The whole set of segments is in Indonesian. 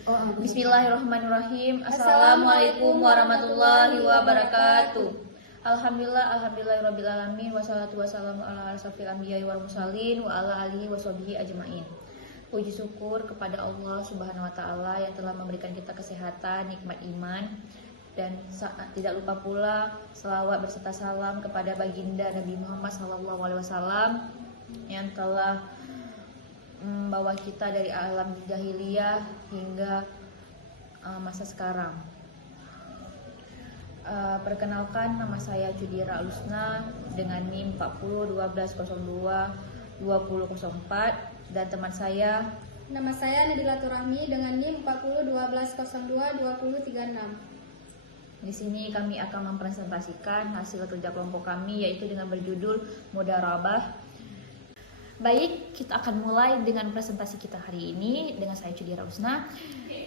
Bismillahirrahmanirrahim. Assalamualaikum warahmatullahi wabarakatuh. Alhamdulillahirabbil alamin wassalatu wassalamu ala asyrofil anbiya'i wal mursalin wa ala alihi washabihi ajmain. Puji syukur kepada Allah Subhanahu wa taala yang telah memberikan kita kesehatan, nikmat iman, dan tidak lupa pula selawat berserta salam kepada baginda Nabi Muhammad SAW yang telah membawa kita dari alam jahiliyah hingga masa sekarang. Perkenalkan, nama saya Cudira Alusna dengan NIM 4012022004 dan teman saya. Nama saya Nadila Turahmi dengan NIM 4012022036. Di sini kami akan mempresentasikan hasil kerja kelompok kami, yaitu dengan berjudul Mudharabah. Baik, kita akan mulai dengan presentasi kita hari ini dengan saya Cudira Usna.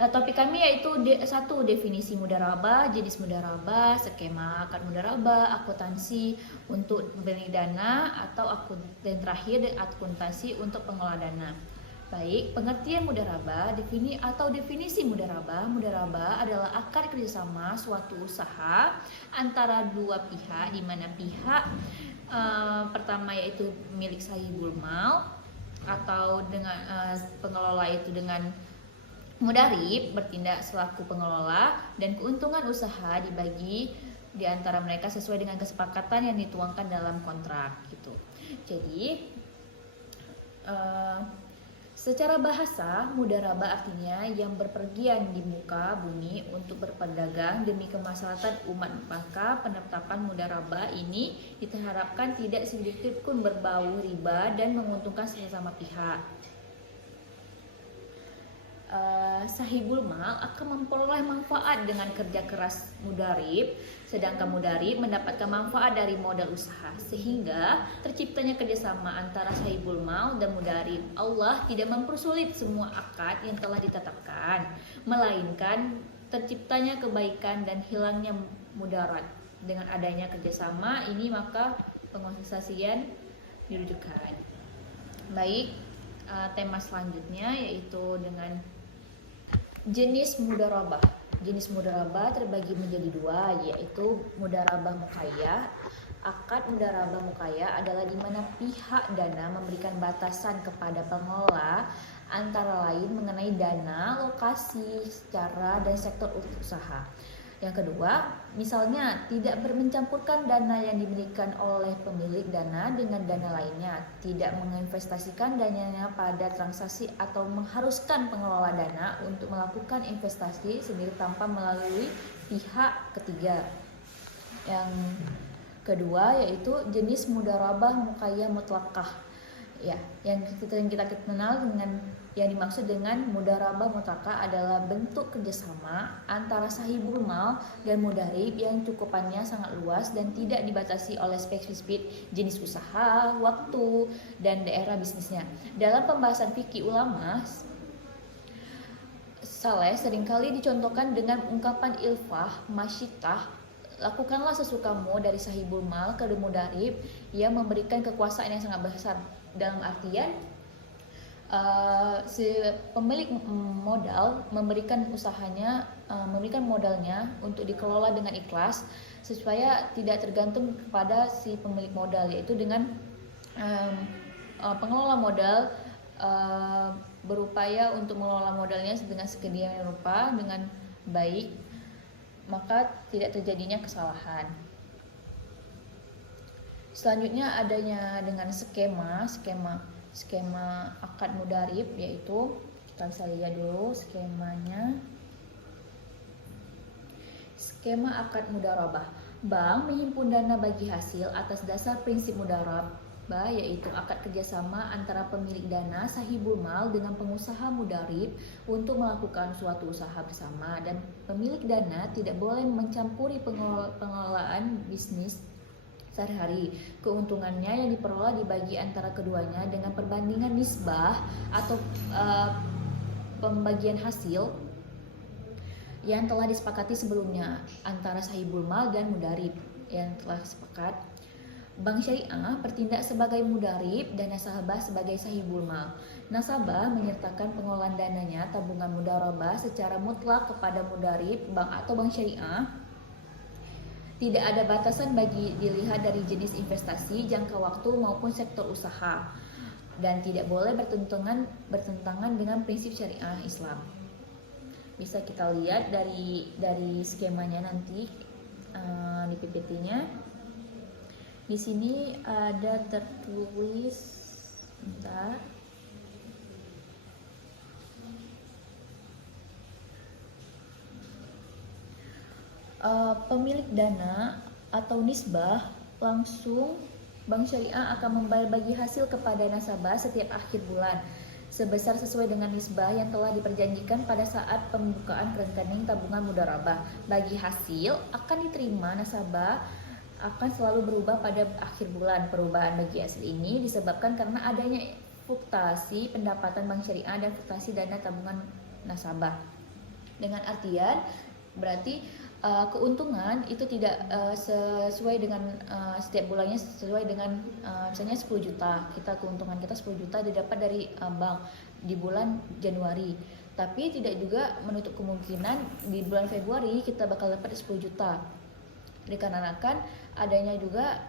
Topik kami yaitu satu, definisi mudharabah, jenis mudharabah, skema akad mudharabah, akuntansi untuk pemilik dana atau dan terakhir akuntansi untuk pengelola dana. Baik, pengertian mudharabah, definisi mudharabah. Mudharabah adalah akad kerjasama suatu usaha antara dua pihak, di mana pihak pertama yaitu milik sahibul mal atau dengan pengelola itu dengan mudharib bertindak selaku pengelola, dan keuntungan usaha dibagi di antara mereka sesuai dengan kesepakatan yang dituangkan dalam kontrak gitu. Jadi secara bahasa, mudharabah artinya yang berpergian di muka bumi untuk berperdagang demi kemaslahatan umat. Maka penetapan mudharabah ini diharapkan tidak sedikit pun berbau riba dan menguntungkan sesama pihak. Sahibul mal akan memperoleh manfaat dengan kerja keras mudharib, sedangkan mudharib mendapatkan manfaat dari modal usaha, sehingga terciptanya kerjasama antara sahibul mal dan mudharib. Allah tidak mempersulit semua akad yang telah ditetapkan, melainkan terciptanya kebaikan dan hilangnya mudarat. Dengan adanya kerjasama ini maka pengoperasian dirujukan. Baik, tema selanjutnya yaitu dengan jenis mudharabah. Jenis mudharabah terbagi menjadi dua, yaitu mudharabah muqayyah. Akad mudharabah muqayyah adalah di mana pihak dana memberikan batasan kepada pengelola antara lain mengenai dana, lokasi, cara, dan sektor usaha. Yang kedua, misalnya tidak mencampurkan dana yang dimilikan oleh pemilik dana dengan dana lainnya, tidak menginvestasikan dananya pada transaksi atau mengharuskan pengelola dana untuk melakukan investasi sendiri tanpa melalui pihak ketiga. Yang kedua yaitu jenis mudharabah muqayyah mutlaqah. Ya, yang kita kenal dengan yang dimaksud dengan mudharabah mutlaqah adalah bentuk kerjasama antara sahibul mal dan mudharib yang cukupannya sangat luas dan tidak dibatasi oleh spesifik jenis usaha, waktu, dan daerah bisnisnya. Dalam pembahasan fikih ulama saleh seringkali dicontohkan dengan ungkapan ilfah, masyitah, lakukanlah sesukamu dari sahibul mal ke mudharib yang memberikan kekuasaan yang sangat besar. Dalam artian si pemilik modal memberikan usahanya, memberikan modalnya untuk dikelola dengan ikhlas supaya tidak tergantung kepada si pemilik modal, yaitu dengan pengelola modal berupaya untuk mengelola modalnya dengan sedemikian rupa dengan baik, maka tidak terjadinya kesalahan. Selanjutnya adanya dengan skema akad mudharib, yaitu kita bisa lihat dulu skemanya. Skema akad mudharabah. Bank menghimpun dana bagi hasil atas dasar prinsip mudharabah, yaitu akad kerjasama antara pemilik dana sahibul mal dengan pengusaha mudharib untuk melakukan suatu usaha bersama, dan pemilik dana tidak boleh mencampuri pengelolaan bisnis sehari-hari. Keuntungannya yang diperoleh dibagi antara keduanya dengan perbandingan nisbah atau pembagian hasil yang telah disepakati sebelumnya antara sahibul mal dan mudharib yang telah sepakat. Bank syariah bertindak sebagai mudarib dan nasabah sebagai sahibul mal. Nasabah menyertakan pengelolaan dananya tabungan mudharabah secara mutlak kepada mudarib, bank atau bank syariah. Tidak ada batasan bagi dilihat dari jenis investasi, jangka waktu maupun sektor usaha, dan tidak boleh bertentangan dengan prinsip syariah Islam. Bisa kita lihat dari skemanya nanti di PPT-nya. Di sini ada tertulis, bentar. Pemilik dana atau nisbah langsung bank syariah akan membayar bagi hasil kepada nasabah setiap akhir bulan sebesar sesuai dengan nisbah yang telah diperjanjikan pada saat pembukaan rekening tabungan mudharabah. Bagi hasil akan diterima nasabah akan selalu berubah pada akhir bulan. Perubahan bagi hasil ini disebabkan karena adanya fluktuasi pendapatan bank syariah dan fluktuasi dana tabungan nasabah. Dengan artian berarti keuntungan itu tidak sesuai dengan setiap bulannya sesuai dengan misalnya 10 juta. Keuntungan kita 10 juta didapat dari bank di bulan Januari. Tapi tidak juga menutup kemungkinan di bulan Februari kita bakal dapat 10 juta. Dikarenakan adanya juga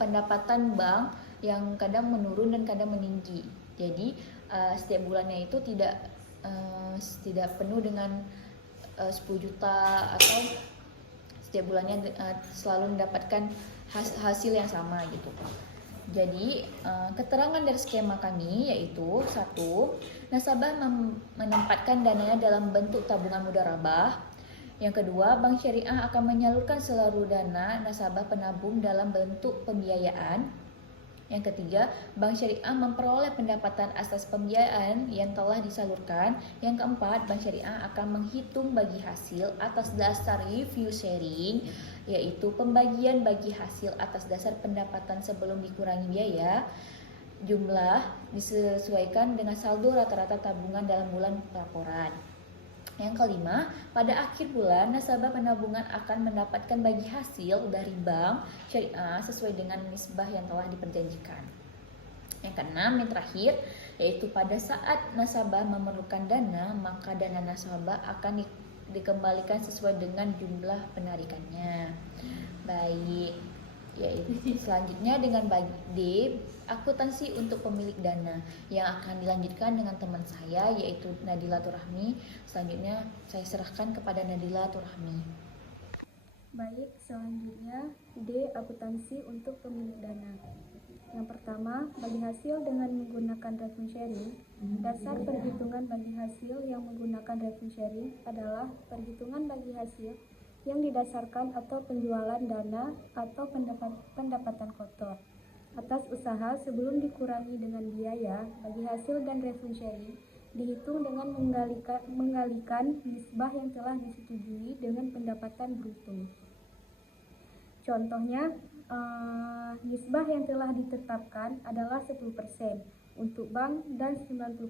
pendapatan bank yang kadang menurun dan kadang meninggi. Jadi setiap bulannya itu tidak penuh dengan 10 juta atau setiap bulannya selalu mendapatkan hasil yang sama gitu. Jadi keterangan dari skema kami yaitu 1. Nasabah menempatkan dananya dalam bentuk tabungan mudharabah. Yang kedua, bank syariah akan menyalurkan seluruh dana nasabah penabung dalam bentuk pembiayaan. Yang ketiga, bank syariah memperoleh pendapatan atas pembiayaan yang telah disalurkan. Yang keempat, bank syariah akan menghitung bagi hasil atas dasar review sharing, yaitu pembagian bagi hasil atas dasar pendapatan sebelum dikurangi biaya. Jumlah disesuaikan dengan saldo rata-rata tabungan dalam bulan pelaporan. Yang kelima, pada akhir bulan nasabah penabungan akan mendapatkan bagi hasil dari bank syariah sesuai dengan nisbah yang telah diperjanjikan. Yang keenam, yang terakhir, yaitu pada saat nasabah memerlukan dana, maka dana nasabah akan dikembalikan sesuai dengan jumlah penarikannya. Baik, yaitu selanjutnya dengan bagi D, akuntansi untuk pemilik dana, yang akan dilanjutkan dengan teman saya yaitu Nadila Turahmi. Selanjutnya saya serahkan kepada Nadila Turahmi. Baik, selanjutnya D. Akuntansi untuk pemilik dana. Yang pertama, bagi hasil dengan menggunakan revenue sharing. Dasar perhitungan bagi hasil yang menggunakan revenue sharing adalah perhitungan bagi hasil yang didasarkan atau penjualan dana atau pendapatan kotor atas usaha sebelum dikurangi dengan biaya. Bagi hasil dan revenue sharing dihitung dengan menggalikan nisbah yang telah disetujui dengan pendapatan bruto. Contohnya, nisbah yang telah ditetapkan adalah 10% untuk bank dan 90%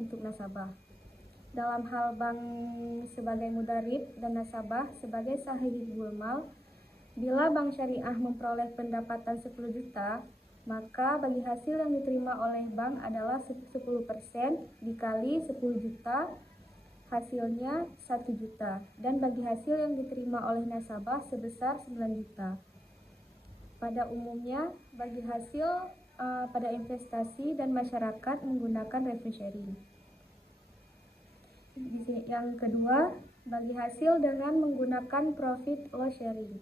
untuk nasabah. Dalam hal bank sebagai mudarib dan nasabah sebagai sahibul mal, bila bank syariah memperoleh pendapatan 10 juta, maka bagi hasil yang diterima oleh bank adalah 10% dikali 10 juta, hasilnya 1 juta. Dan bagi hasil yang diterima oleh nasabah sebesar 9 juta. Pada umumnya, bagi hasil pada investasi dan masyarakat menggunakan revenue sharing. Yang kedua, bagi hasil dengan menggunakan profit loss sharing.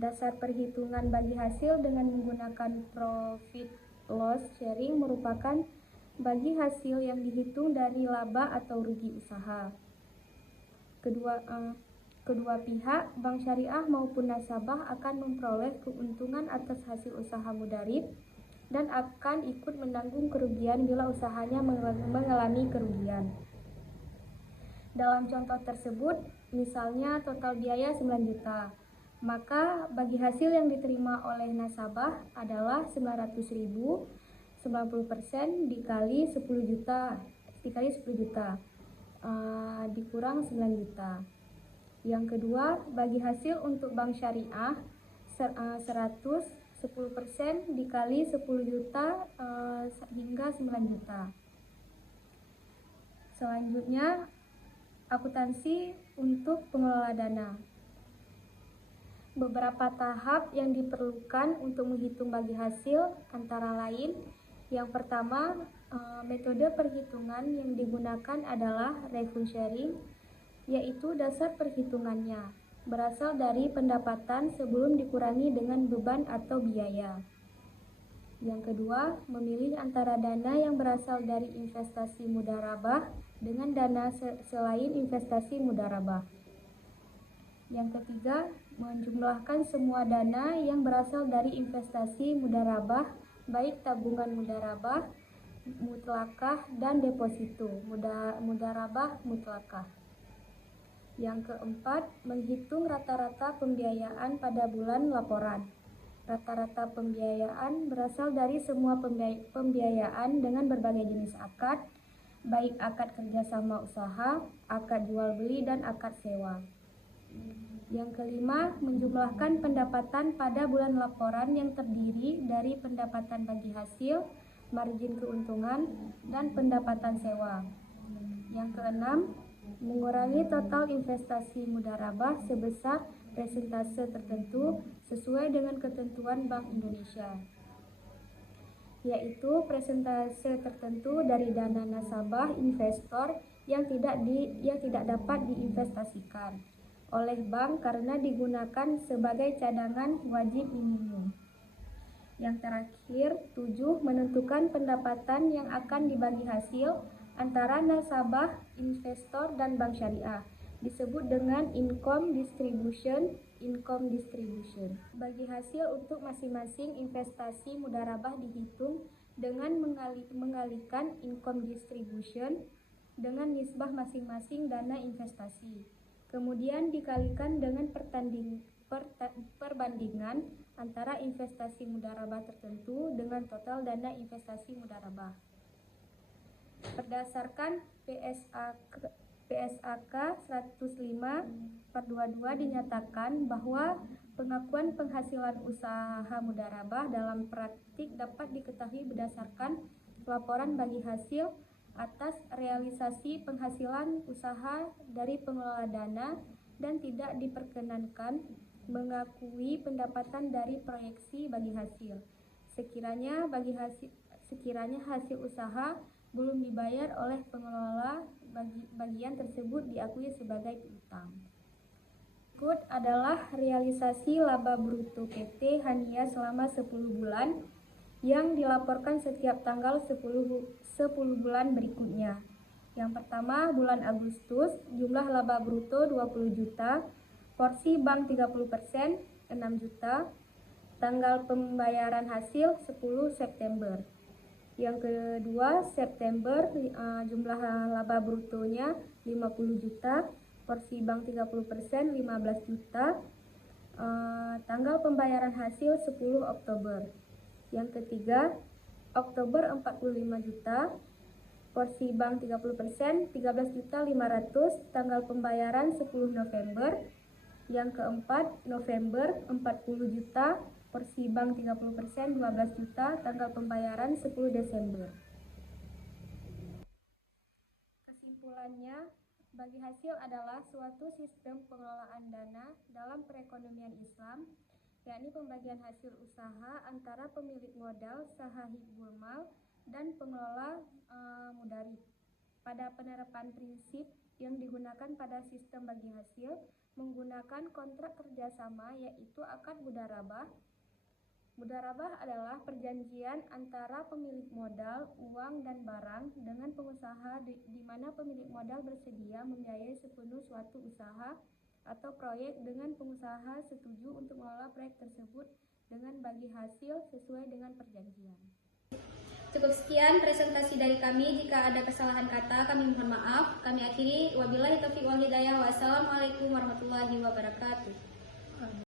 Dasar perhitungan bagi hasil dengan menggunakan profit loss sharing merupakan bagi hasil yang dihitung dari laba atau rugi usaha. Kedua pihak, bank syariah maupun nasabah akan memperoleh keuntungan atas hasil usaha mudarib dan akan ikut menanggung kerugian bila usahanya mengalami kerugian. Dalam contoh tersebut, misalnya total biaya 9 juta. Maka bagi hasil yang diterima oleh nasabah adalah 900.000, 90% dikali 10 juta, dikurang 9 juta. Yang kedua, bagi hasil untuk bank syariah, 100, 10% dikali 10 juta hingga 9 juta. Selanjutnya, akuntansi untuk pengelola dana. Beberapa tahap yang diperlukan untuk menghitung bagi hasil antara lain, yang pertama, metode perhitungan yang digunakan adalah revenue sharing, yaitu dasar perhitungannya berasal dari pendapatan sebelum dikurangi dengan beban atau biaya. Yang kedua, memilih antara dana yang berasal dari investasi mudharabah dengan dana selain investasi mudharabah. Yang ketiga, menjumlahkan semua dana yang berasal dari investasi mudharabah, baik tabungan mudharabah, mutlakah, dan deposito mudharabah mutlakah. Yang keempat, menghitung rata-rata pembiayaan pada bulan laporan. Rata-rata pembiayaan berasal dari semua pembiayaan dengan berbagai jenis akad, baik akad kerjasama usaha, akad jual beli, dan akad sewa. Yang kelima, menjumlahkan pendapatan pada bulan laporan yang terdiri dari pendapatan bagi hasil, margin keuntungan, dan pendapatan sewa. Yang keenam, mengurangi total investasi mudharabah sebesar persentase tertentu sesuai dengan ketentuan Bank Indonesia, yaitu persentase tertentu dari dana nasabah investor yang tidak dapat diinvestasikan oleh bank karena digunakan sebagai cadangan wajib minimum. Yang terakhir, 7, menentukan pendapatan yang akan dibagi hasil antara nasabah, investor, dan bank syariah, disebut dengan income distribution. Bagi hasil untuk masing-masing investasi mudharabah dihitung dengan mengalihkan income distribution dengan nisbah masing-masing dana investasi. Kemudian dikalikan dengan perbandingan antara investasi mudharabah tertentu dengan total dana investasi mudharabah. Berdasarkan PSAK 105/22 dinyatakan bahwa pengakuan penghasilan usaha mudharabah dalam praktik dapat diketahui berdasarkan laporan bagi hasil atas realisasi penghasilan usaha dari pengelola dana dan tidak diperkenankan mengakui pendapatan dari proyeksi bagi hasil sekiranya hasil usaha belum dibayar oleh pengelola, bagian tersebut diakui sebagai piutang. Berikut adalah realisasi laba bruto PT Hania selama 10 bulan yang dilaporkan setiap tanggal 10 bulan berikutnya. Yang pertama, bulan Agustus, jumlah laba bruto 20 juta, porsi bank 30%, 6 juta, tanggal pembayaran hasil 10 September. Yang kedua, September, jumlah laba brutonya 50 juta, porsi bank 30%, 15 juta, tanggal pembayaran hasil 10 Oktober. Yang ketiga, Oktober 45 juta, porsi bank 30%, 13 juta 500, tanggal pembayaran 10 November. Yang keempat, November 40 juta, porsi bank 30%, 12 juta, tanggal pembayaran 10 Desember. Kesimpulannya, bagi hasil adalah suatu sistem pengelolaan dana dalam perekonomian Islam, yakni pembagian hasil usaha antara pemilik modal sahibul mal dan pengelola mudharib. Pada penerapan prinsip yang digunakan pada sistem bagi hasil menggunakan kontrak kerjasama, yaitu akad mudharabah. Mudharabah adalah perjanjian antara pemilik modal, uang, dan barang dengan pengusaha di mana pemilik modal bersedia membiayai sepenuh suatu usaha atau proyek dengan pengusaha setuju untuk mengelola proyek tersebut dengan bagi hasil sesuai dengan perjanjian. Cukup sekian presentasi dari kami. Jika ada kesalahan kata, kami mohon maaf. Kami akhiri. Wabillahi taufiq wal hidayah. Wassalamualaikum warahmatullahi wabarakatuh.